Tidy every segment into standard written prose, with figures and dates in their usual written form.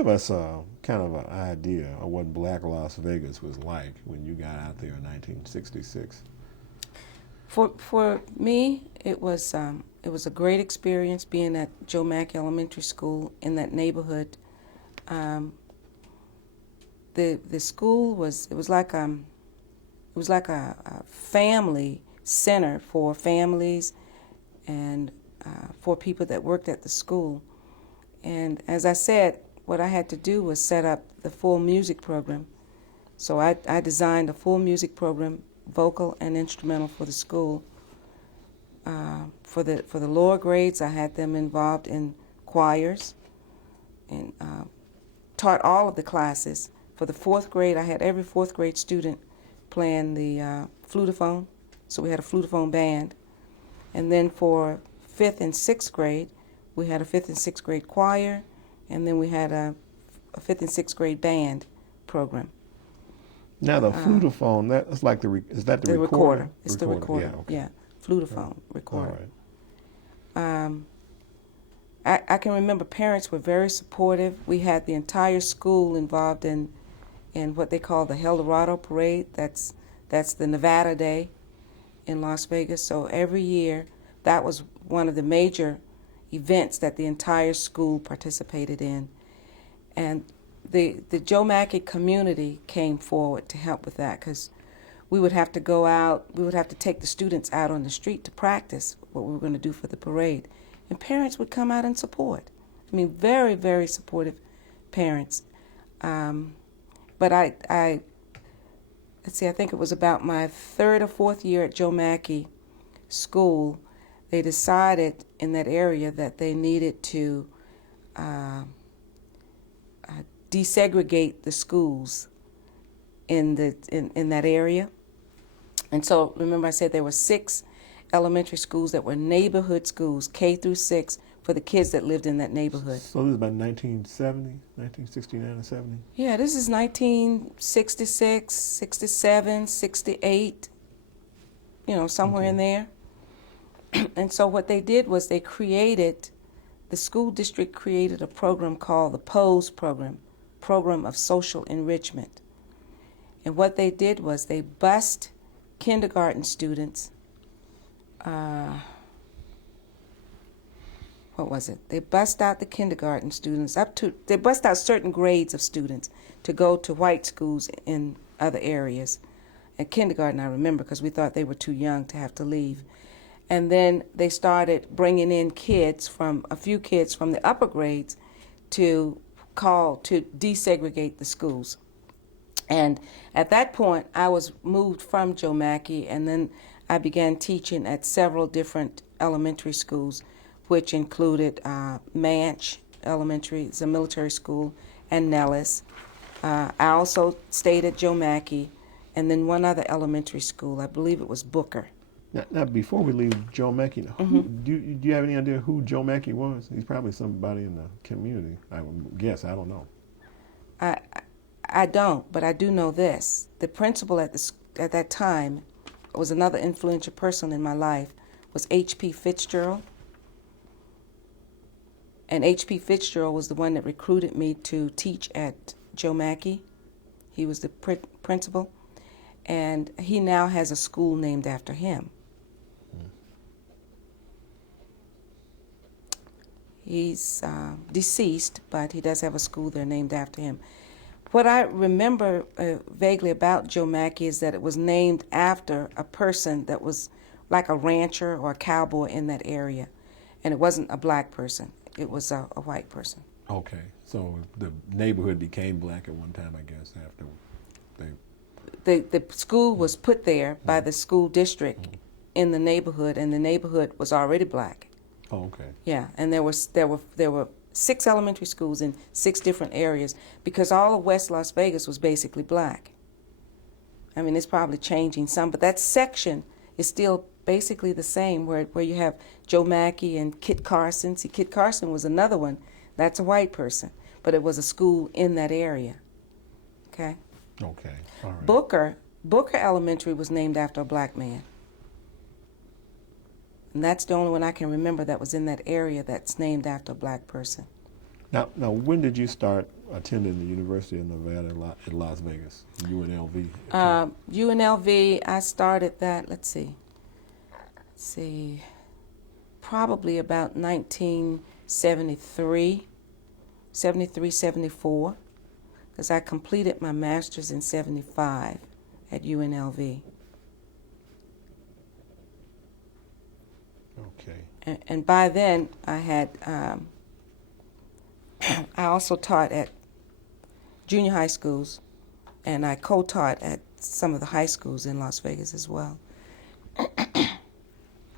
give us a kind of an idea of what Black Las Vegas was like when you got out there in 1966? For me, it was a great experience being at Joe Mack Elementary School in that neighborhood. Um, the school was it was like a family center for families and for people that worked at the school. And as I said, what I had to do was set up the full music program. So I designed a full music program, vocal and instrumental, for the school. For the lower grades, I had them involved in choirs and taught all of the classes. For the fourth grade, I had every fourth grade student playing the flutophone, so we had a flutophone band. And then for fifth and sixth grade, we had a fifth and sixth grade choir, and then we had a fifth and sixth grade band program. Now the flutophone, that's like is that the recorder? It's the recorder. Yeah, okay. Yeah, flutophone recorder. All right. I can remember parents were very supportive. We had the entire school involved in what they call the El Dorado Parade. That's the Nevada Day in Las Vegas. So every year, that was one of the major events that the entire school participated in. And the Joe Mackey community came forward to help with that, because we would have to go out, we would have to take the students out on the street to practice what we were going to do for the parade. And parents would come out and support. I mean, very, very supportive parents. But let's see, I think it was about my third or fourth year at Joe Mackey School, they decided in that area that they needed to desegregate the schools in that area. And so remember I said there were 6 elementary schools that were neighborhood schools, K through 6, for the kids that lived in that neighborhood. So this is about 1970, 1969 and 70? Yeah, this is 1966, 67, 68, somewhere in there. And so what they did was the school district created a program called the POSE program, Program of Social Enrichment. And what they did was they bused kindergarten students. They bust out the kindergarten students they bust out certain grades of students to go to white schools in other areas. At kindergarten, I remember, because we thought they were too young to have to leave. And then they started bringing in a few kids from the upper grades to desegregate the schools. And at that point, I was moved from Joe Mackey, and then I began teaching at several different elementary schools, which included Manch Elementary, it's a military school, and Nellis. I also stayed at Joe Mackey, and then one other elementary school, I believe it was Booker. Now before we leave Joe Mackey, do you have any idea who Joe Mackey was? He's probably somebody in the community, I would guess. I don't know. I don't, but I do know this. The principal at that time was another influential person in my life, was H.P. Fitzgerald. And H.P. Fitzgerald was the one that recruited me to teach at Joe Mackey. He was the principal, and he now has a school named after him. He's deceased, but he does have a school there named after him. What I remember vaguely about Joe Mackey is that it was named after a person that was like a rancher or a cowboy in that area. And it wasn't a black person. It was a white person. Okay. So the neighborhood became black at one time, I guess, after they... The school was put there by the school district in the neighborhood, and the neighborhood was already black. Oh, okay. Yeah, and there were 6 elementary schools in 6 different areas, because all of West Las Vegas was basically black. I mean, it's probably changing some, but that section is still basically the same, where you have Joe Mackey and Kit Carson. See, Kit Carson was another one. That's a white person, but it was a school in that area. Okay? Okay, all right. Booker Elementary was named after a black man. And that's the only one I can remember that was in that area that's named after a black person. Now, when did you start attending the University of Nevada in Las Vegas, UNLV? UNLV, I started that, let's see, probably about 1973, 74, because I completed my master's in 75 at UNLV. Okay. And by then, I had, I also taught at junior high schools, and I co-taught at some of the high schools in Las Vegas as well.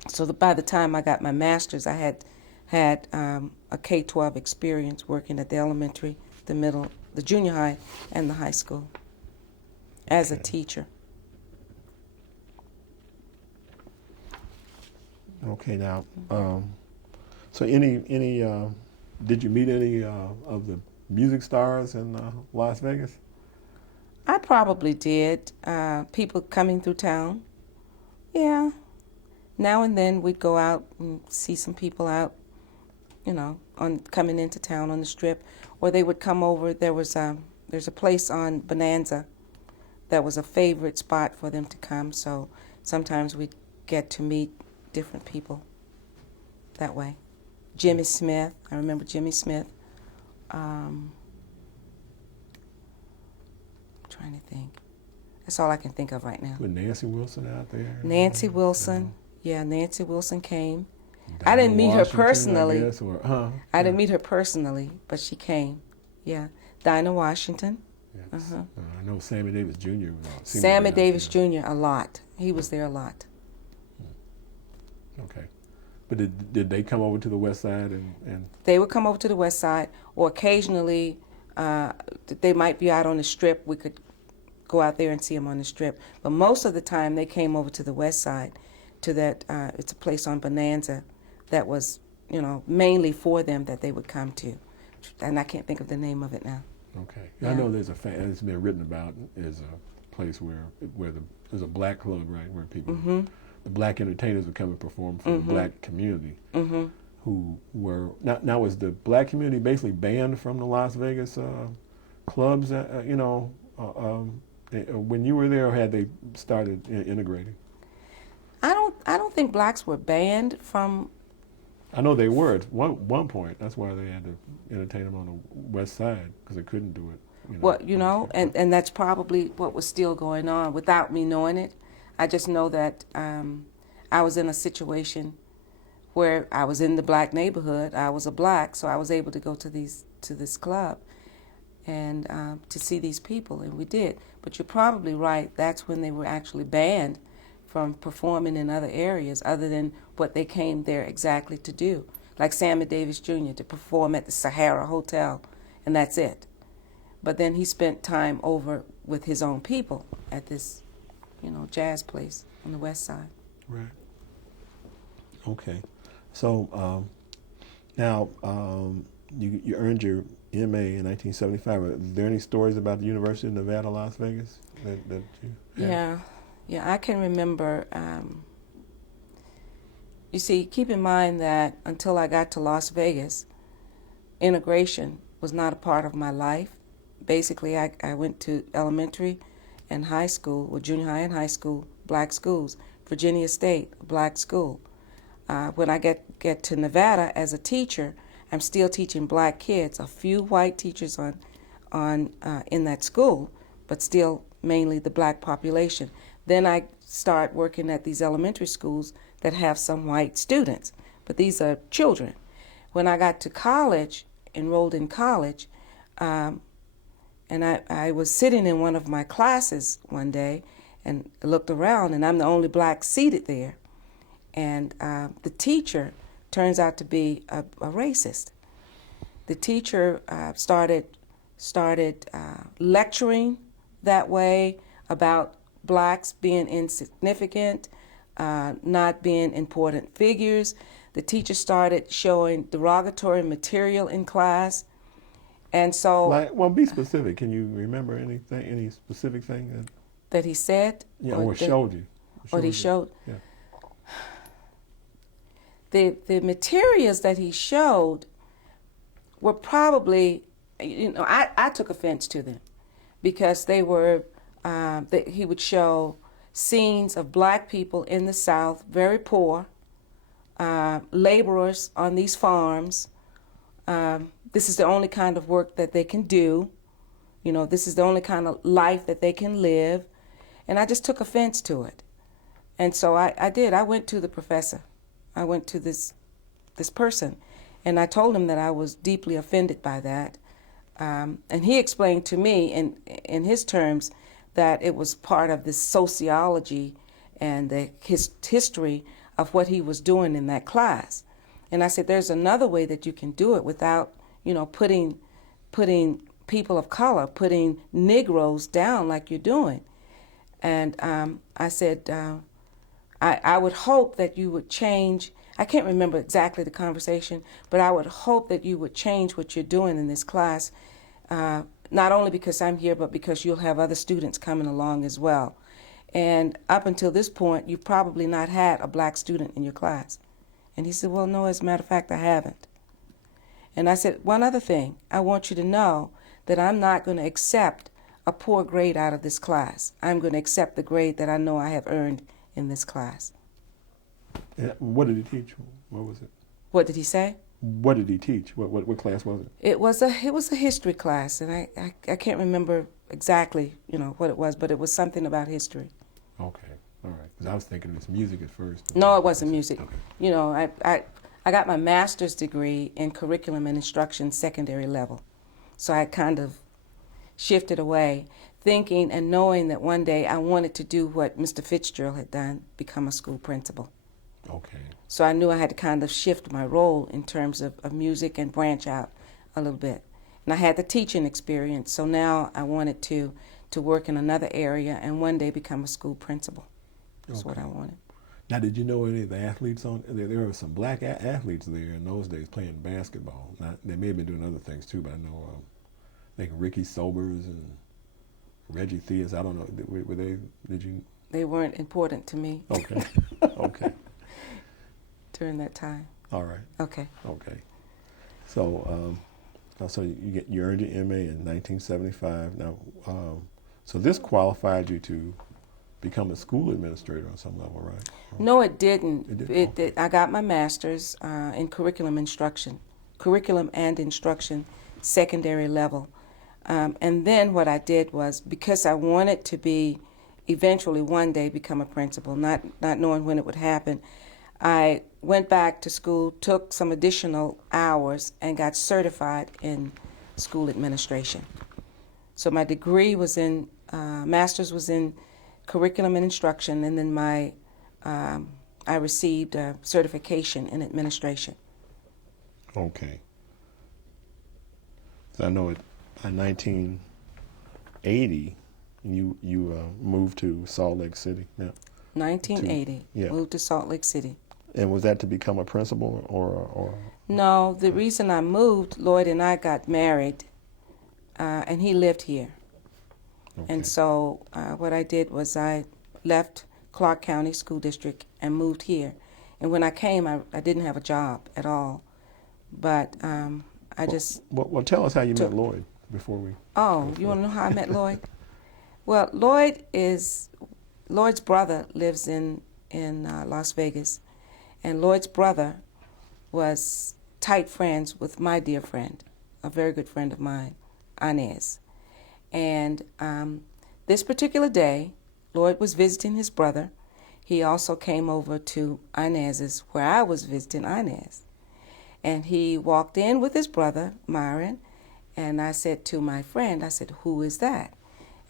So by the time I got my master's, I had a K-12 experience working at the elementary, the middle, the junior high, and the high school as a teacher. Okay, now, so did you meet any of the music stars in Las Vegas? I probably did. People coming through town. Yeah. Now and then we'd go out and see some people out, coming into town on the Strip, or they would come over. There's a place on Bonanza that was a favorite spot for them to come. So sometimes we'd get to meet different people that way. Jimmy Smith, I remember Jimmy Smith. I'm trying to think. That's all I can think of right now. With Nancy Wilson out there? Nancy Wilson. Yeah, Nancy Wilson came. I didn't meet her personally. I didn't meet her personally, but she came. Yeah. Dinah Washington. Yes. I know Sammy Davis Jr. Sammy Davis Jr. a lot. He was there a lot. Okay. But did they come over to the west side? And They would come over to the west side, or occasionally they might be out on the Strip. We could go out there and see them on the Strip. But most of the time they came over to the west side, to that, it's a place on Bonanza that was, mainly for them that they would come to. And I can't think of the name of it now. Okay. Yeah. I know there's it's been written about, is a place where there's a black club, right, where people, the black entertainers would come and perform for the black community, who were, now was the black community basically banned from the Las Vegas clubs, when you were there, or had they started integrating? I don't think blacks were banned from. I know they were at one point. That's why they had to entertain them on the west side, because they couldn't do it. And that's probably what was still going on without me knowing it. I just know that I was in a situation where I was in the black neighborhood. I was a black, so I was able to go to this club and to see these people, and we did. But you're probably right. That's when they were actually banned from performing in other areas other than what they came there exactly to do. Like Sammy Davis Jr. to perform at the Sahara Hotel, and that's it. But then he spent time over with his own people at this, jazz place on the west side. Right. Okay. So now you earned your MA in 1975. Are there any stories about the University of Nevada, Las Vegas that you have? Yeah, I can remember. You see, keep in mind that until I got to Las Vegas, integration was not a part of my life. Basically, I went to elementary and high school, or junior high and high school, black schools. Virginia State, a black school. When I get to Nevada as a teacher, I'm still teaching black kids. A few white teachers in that school, but still mainly the black population. Then I start working at these elementary schools that have some white students, but these are children. When I got to college, enrolled in college, and I was sitting in one of my classes one day and looked around, and I'm the only black seated there. And the teacher turns out to be a racist. The teacher started lecturing that way about blacks being insignificant, not being important figures. The teacher started showing derogatory material in class. And so... Well, be specific. Can you remember anything, any specific thing that he said? Yeah, or showed you. What he showed? Yeah. The materials that he showed were probably, I took offense to them because they were, he would show scenes of black people in the South, very poor, laborers on these farms. This is the only kind of work that they can do. This is the only kind of life that they can live. And I just took offense to it. And so I did. I went to the professor. I went to this person. And I told him that I was deeply offended by that. And he explained to me in his terms that it was part of this sociology and the history of what he was doing in that class. And I said, there's another way that you can do it without, putting people of color, putting Negroes down like you're doing. And I said, I would hope that you would change. I can't remember exactly the conversation, but I would hope that you would change what you're doing in this class, not only because I'm here, but because you'll have other students coming along as well. And up until this point, you've probably not had a black student in your class. And he said, well, no, as a matter of fact, I haven't. And I said, one other thing, I want you to know that I'm not going to accept a poor grade out of this class. I'm going to accept the grade that I know I have earned in this class. What did he teach? What was it? What did he say? What did he teach? What class was it? It was a history class, and I can't remember exactly what it was, but it was something about history. Okay, all right. Because I was thinking it's music at first. No, it wasn't music. Okay. I got my master's degree in curriculum and instruction secondary level, so I kind of shifted away, thinking and knowing that one day I wanted to do what Mr. Fitzgerald had done, become a school principal. Okay. So I knew I had to kind of shift my role in terms of music and branch out a little bit. And I had the teaching experience, so now I wanted to work in another area and one day become a school principal. That's what I wanted. Now, did you know any of the athletes on there? There were some black athletes there in those days playing basketball. Now, they may have been doing other things too, but I know I think Ricky Sobers and Reggie Theus. I don't know. Were they? Did you? They weren't important to me. Okay. Okay. During that time. All right. Okay. Okay. So, so you earned your MA in 1975. Now, so this qualified you to become a school administrator on some level, right? No, it didn't. It did? I got my master's in curriculum and instruction, secondary level. And then what I did was, because I wanted to be, eventually one day become a principal, not knowing when it would happen, I went back to school, took some additional hours, and got certified in school administration. So my degree was in, master's was in curriculum and instruction, and then I received a certification in administration. Okay. So I know in 1980, you moved to Salt Lake City. Yeah. 1980, Yeah. moved to Salt Lake City. And was that to become a principal or? No, the reason I moved, Lloyd and I got married, and he lived here. Okay. And so what I did was I left Clark County School District and moved here. And when I came, I didn't have a job at all. But I just... Well, tell us how you met Lloyd before we... Oh, you want to know how I met Lloyd? Well, Lloyd's brother lives in Las Vegas. And Lloyd's brother was tight friends with my dear friend, a very good friend of mine, Inez. And this particular day, Lloyd was visiting his brother. He also came over to Inez's, where I was visiting Inez. And he walked in with his brother, Myron, and I said to my friend, I said, "Who is that?"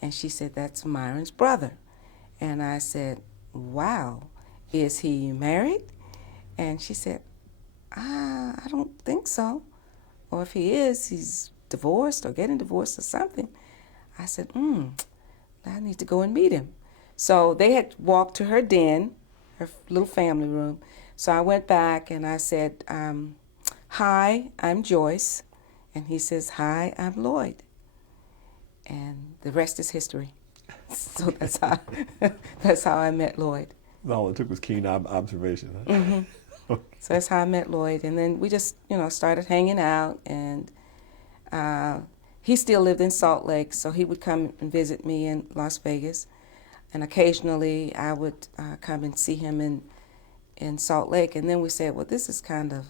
And she said, "That's Myron's brother." And I said, "Wow, is he married?" And she said, I don't think so. Or if he is, he's divorced or getting divorced or something. I said, I need to go and meet him. So they had walked to her den, her little family room. So I went back and I said, "Hi, I'm Joyce." And he says, "Hi, I'm Lloyd." And the rest is history. So that's how I met Lloyd. All it took was keen observation. Huh? Mm-hmm. So that's how I met Lloyd. And then we just, started hanging out. And he still lived in Salt Lake, so he would come and visit me in Las Vegas. And occasionally I would come and see him in Salt Lake. And then we said, well, this is kind of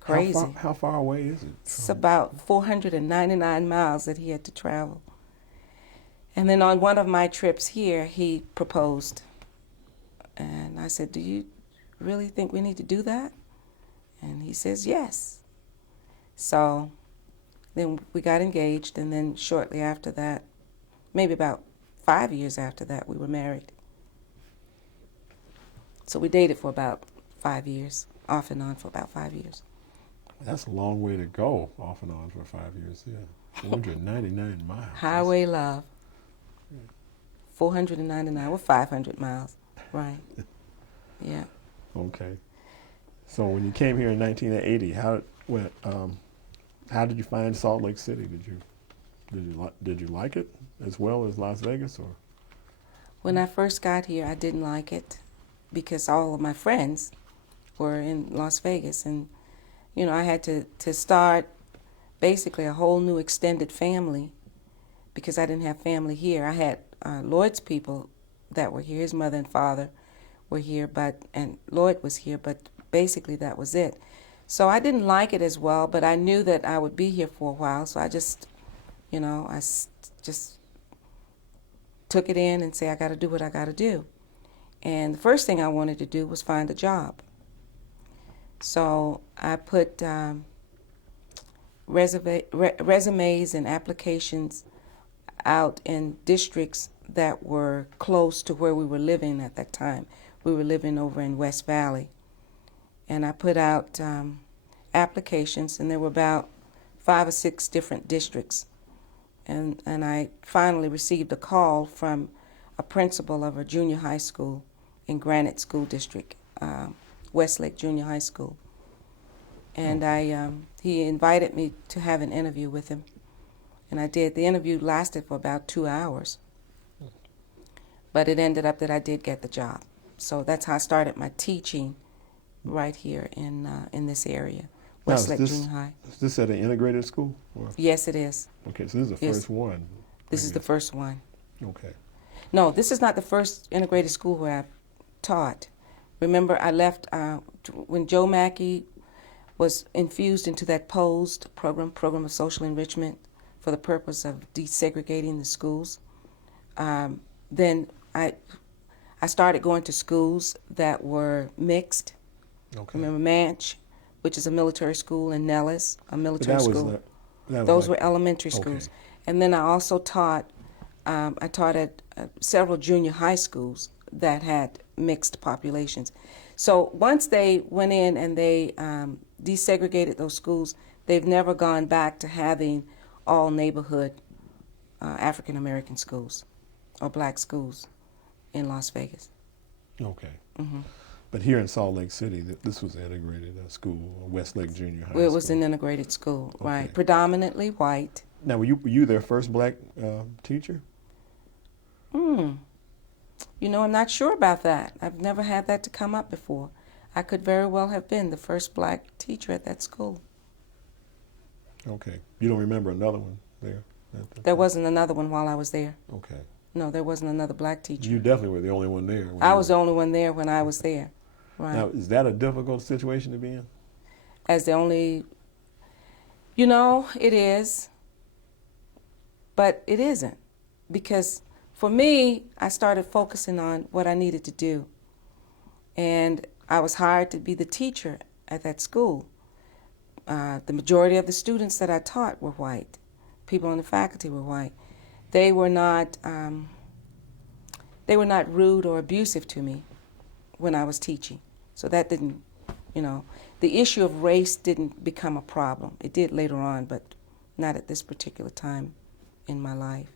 crazy. How far away is it? It's about 499 miles that he had to travel. And then on one of my trips here, he proposed. And I said, do you really think we need to do that? And he says, yes. So then we got engaged, and then shortly after that, maybe about 5 years after that, we were married. So we dated for about 5 years, off and on for about 5 years. That's a long way to go, off and on for 5 years, yeah. 499 miles. Highway love. 499, well, 500 miles, right. Yeah. Okay. So when you came here in 1980, how did you find Salt Lake City? Did you like it as well as Las Vegas, or? When I first got here, I didn't like it because all of my friends were in Las Vegas, and I had to start basically a whole new extended family because I didn't have family here. I had Lloyd's people that were here. His mother and father were here, and Lloyd was here, but basically that was it. So I didn't like it as well, but I knew that I would be here for a while, so I just, just took it in and say, I got to do what I got to do. And the first thing I wanted to do was find a job. So I put resumes and applications out in districts that were close to where we were living at that time. We were living over in West Valley. And I put out applications, and there were about 5 or 6 different districts. And I finally received a call from a principal of a junior high school in Granite School District, Westlake Junior High School. And he invited me to have an interview with him. And I did. The interview lasted for about 2 hours. But it ended up that I did get the job. So that's how I started my teaching right here in this area, Westlake Junior High. Is this at an integrated school? Or? Yes, it is. Okay, so this is the first one. This is the first one. Okay. No, this is not the first integrated school where I taught. Remember, I left when Joe Mackey was infused into that POSED program of social enrichment for the purpose of desegregating the schools. Then I started going to schools that were mixed. Okay. Remember Manch, which is a military school, and Nellis, a military school. Those were elementary schools. Okay. And then I also taught, I taught at several junior high schools that had mixed populations. So once they went in and they desegregated those schools, they've never gone back to having all neighborhood African American schools or black schools in Las Vegas. Okay. Mm-hmm. But here in Salt Lake City, this was an integrated school, Westlake Junior High School. It was an integrated school, Okay. right? Predominantly white. Now, were you their first black teacher? I'm not sure about that. I've never had that to come up before. I could very well have been the first black teacher at that school. Okay. You don't remember another one there? There wasn't another one while I was there. Okay. No, there wasn't another black teacher. You definitely were the only one there. I was the only one there when I was there. Right. Now, is that a difficult situation to be in? As the only, it is, but it isn't. Because for me, I started focusing on what I needed to do. And I was hired to be the teacher at that school. The majority of the students that I taught were white. People on the faculty were white. They were not rude or abusive to me when I was teaching. So that didn't, the issue of race didn't become a problem. It did later on, but not at this particular time in my life.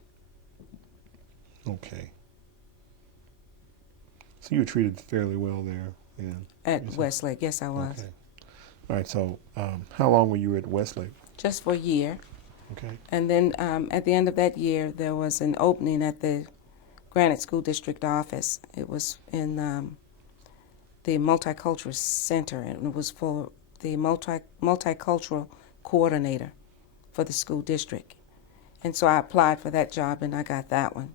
Okay. So you were treated fairly well there? At Westlake, yes, I was. Okay. All right, so how long were you at Westlake? Just for a year. Okay. And then at the end of that year, there was an opening at the Granite School District office. It was in the Multicultural Center, and it was for the multicultural coordinator for for the school district. And so I applied for that job, and I got that one.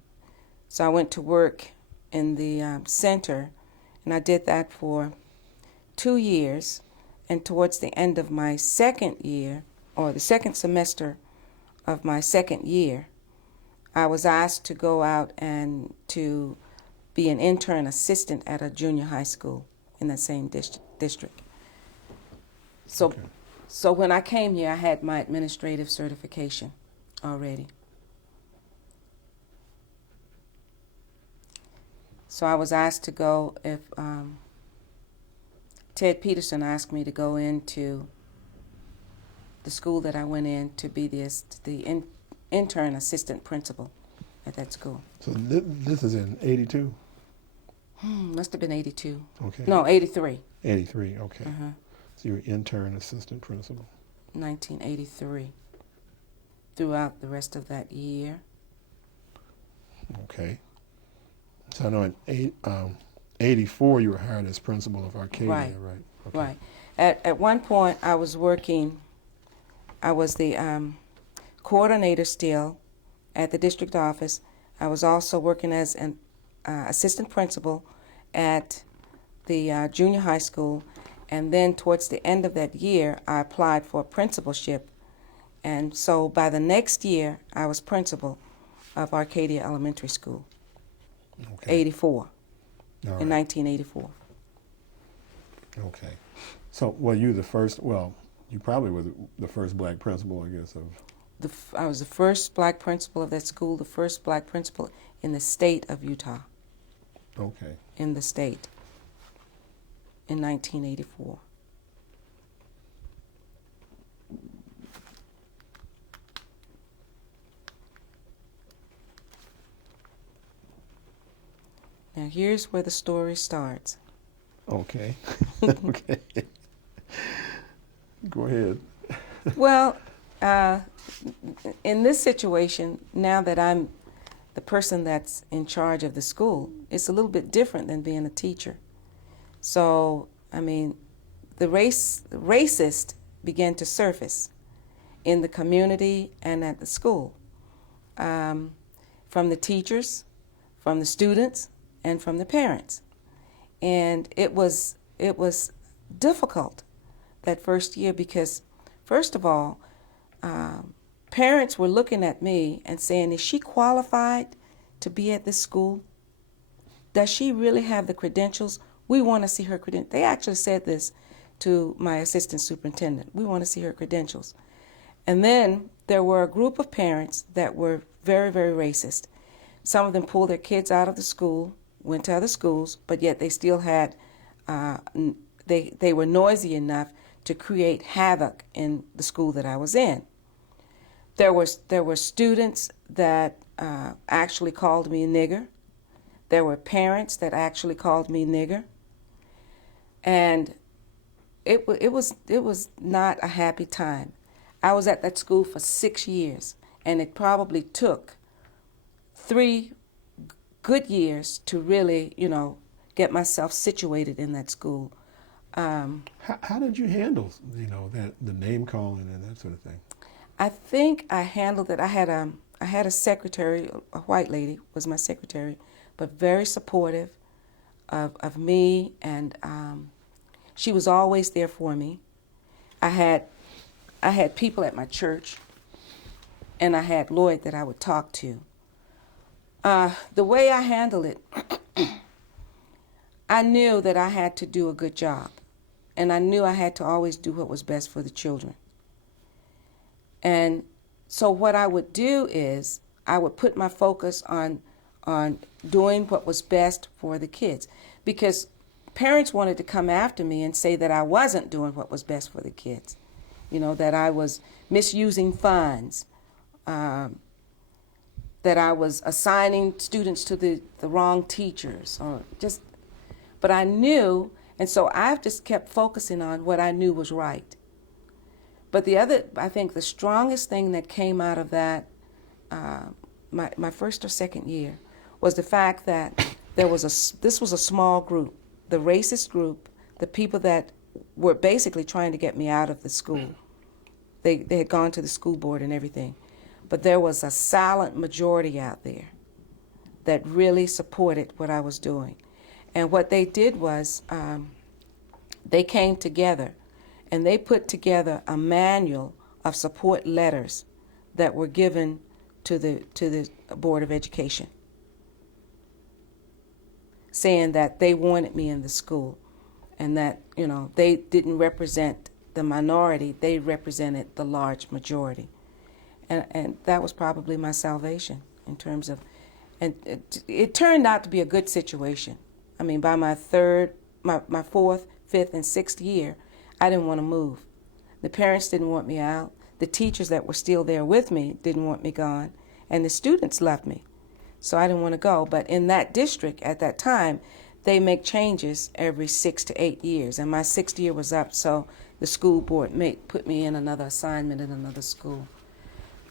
So I went to work in the center, and I did that for 2 years. And towards the end of my second year, or the second semester of my second year, I was asked to go out and to be an intern assistant at a junior high school in that same district. So, Okay. so when I came here, I had my administrative certification already. So I was asked to go if Ted Peterson asked me to go into the school that I went in to be the intern assistant principal at that school. So this is in 82? Must have been 82. Okay. No, 83. 83, okay. Uh-huh. So you're intern assistant principal. 1983. Throughout the rest of that year. Okay. So I know in 84 you were hired as principal of Arcadia, Right. right? Okay. Right. At one point, I was working. I was the coordinator still at the district office. I was also working as an assistant principal at the junior high school. And then towards the end of that year, I applied for a principalship. And so by the next year, I was principal of Arcadia Elementary School, Okay. 84, All in right. 1984. Okay. So, well, you probably were the first black principal, I guess, of... I was the first black principal of that school, the first black principal in the state of Utah, Okay. in the state, in 1984. Now here's where the story starts. Okay. Okay. Go ahead. Well, in this situation, now that I'm the person that's in charge of the school, it's a little bit different than being a teacher. So, I mean, the racist began to surface in the community and at the school, from the teachers, from the students, and from the parents. And it was difficult that first year because, first of all, parents were looking at me and saying, is she qualified to be at this school? Does she really have the credentials? We want to see her credentials. They actually said this to my assistant superintendent. We want to see her credentials. And then there were a group of parents that were very, very racist. Some of them pulled their kids out of the school, went to other schools, but yet they still had, they were noisy enough to create havoc in the school that I was in. There were students that actually called me a nigger. There were parents that actually called me nigger. And it was not a happy time. I was at that school for 6 years, and it probably took 3 good years to really, get myself situated in that school. How did you handle, the name calling and that sort of thing? I think I handled it. I had a secretary, a white lady was my secretary, but very supportive of me, and she was always there for me. I had people at my church, and I had Lloyd that I would talk to. The way I handled it, I knew that I had to do a good job, and I knew I had to always do what was best for the children. And so what I would do is I would put my focus on doing what was best for the kids, because parents wanted to come after me and say that I wasn't doing what was best for the kids, that I was misusing funds, that I was assigning students to the wrong teachers, but I knew, and so I've just kept focusing on what I knew was right. But I think the strongest thing that came out of that, my first or second year, was the fact that this was a small group, the racist group, the people that were basically trying to get me out of the school. They had gone to the school board and everything. But there was a silent majority out there that really supported what I was doing. And what they did was they came together and they put together a manual of support letters that were given to the Board of Education, saying that they wanted me in the school and that, you know, they didn't represent the minority, they represented the large majority. And that was probably my salvation in terms of, and it turned out to be a good situation. I mean, by my fourth, fifth, and sixth year, I didn't want to move. The parents didn't want me out. The teachers that were still there with me didn't want me gone. And the students left me. So I didn't want to go. But in that district at that time, they make changes every 6 to 8 years. And my 6th year was up, so the school board put me in another assignment in another school.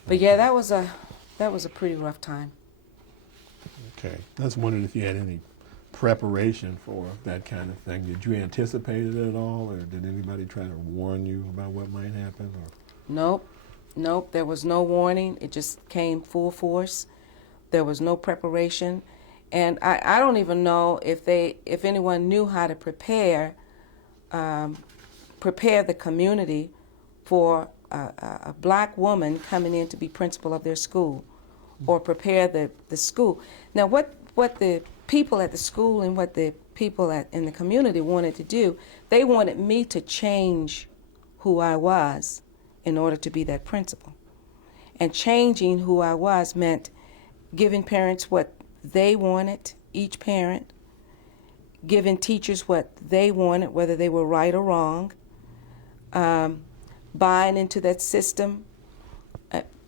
But yeah, that was a pretty rough time. Okay. I was wondering if you had any preparation for that kind of thing. Did you anticipate it at all, or did anybody try to warn you about what might happen? Or? Nope. There was no warning. It just came full force. There was no preparation, and I don't even know if anyone knew how to prepare the community for a black woman coming in to be principal of their school, or prepare the school. Now, what the people at the school and what the people in the community wanted to do, they wanted me to change who I was in order to be that principal. And changing who I was meant giving parents what they wanted, each parent, giving teachers what they wanted, whether they were right or wrong, buying into that system.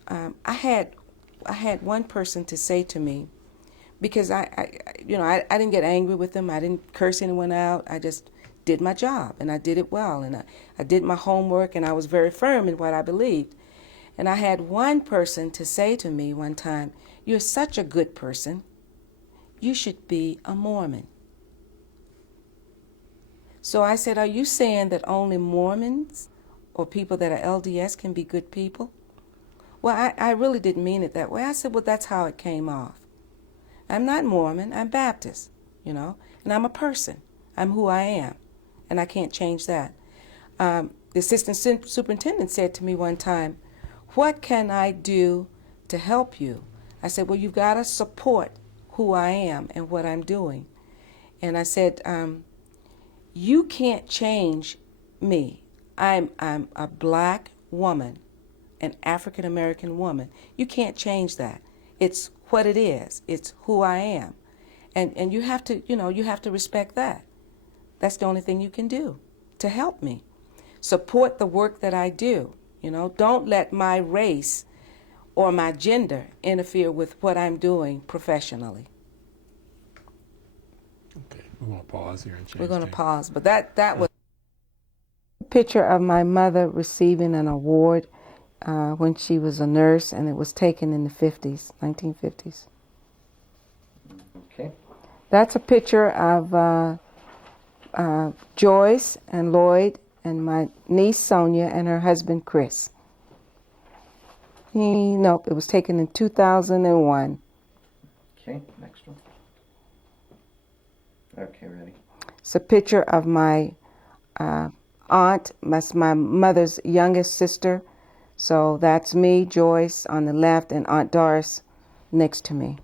I had one person to say to me, because I didn't get angry with them, I didn't curse anyone out, I just did my job, and I did it well, and I did my homework, and I was very firm in what I believed. And I had one person to say to me one time, "You're such a good person, you should be a Mormon." So I said, "Are you saying that only Mormons or people that are LDS can be good people?" Well, I really didn't mean it that way. I said, well, that's how it came off. I'm not Mormon, I'm Baptist, and I'm a person. I'm who I am, and I can't change that. The assistant superintendent said to me one time, "What can I do to help you?" I said, "Well, you've got to support who I am and what I'm doing." And I said, "You can't change me. I'm a black woman, an African American woman. You can't change that. It's what it is. It's who I am, and you have to respect that. That's the only thing you can do to help me. Support the work that I do. Don't let my race or my gender interfere with what I'm doing professionally." Okay, we're going to pause here and change. We're going to pause, but that was a picture of my mother receiving an award when she was a nurse, and it was taken in the 50s, 1950s. Okay. That's a picture of Joyce and Lloyd and my niece Sonia and her husband Chris. Nope, it was taken in 2001. Okay, next one. Okay, ready. It's a picture of my aunt, my mother's youngest sister. So that's me, Joyce, on the left, and Aunt Doris next to me.